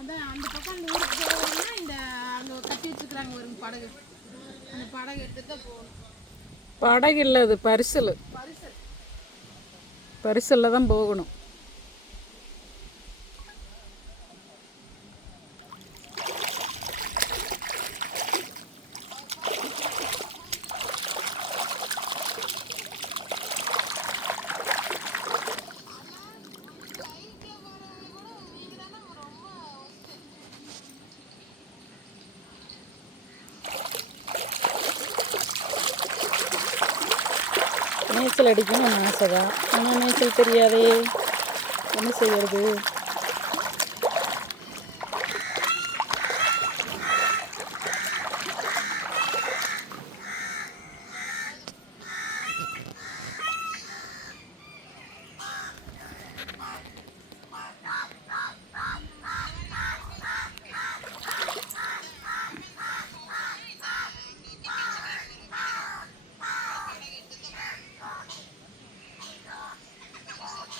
அதான் அந்த பக்கம் அந்த ஊருக்கு போகணும்னா இந்த அங்கே கட்டி வச்சுக்கிறாங்க ஒரு படகு, அந்த படகு எடுத்துட்டு தான் போகணும். படகு இல்லை, அது பரிசல். பரிசலில் தான் போகணும். நீச்சல் அடிக்கணும்னு ஆசை தான், ஆனால் நீச்சல் தெரியாதே, என்ன செய்யறது?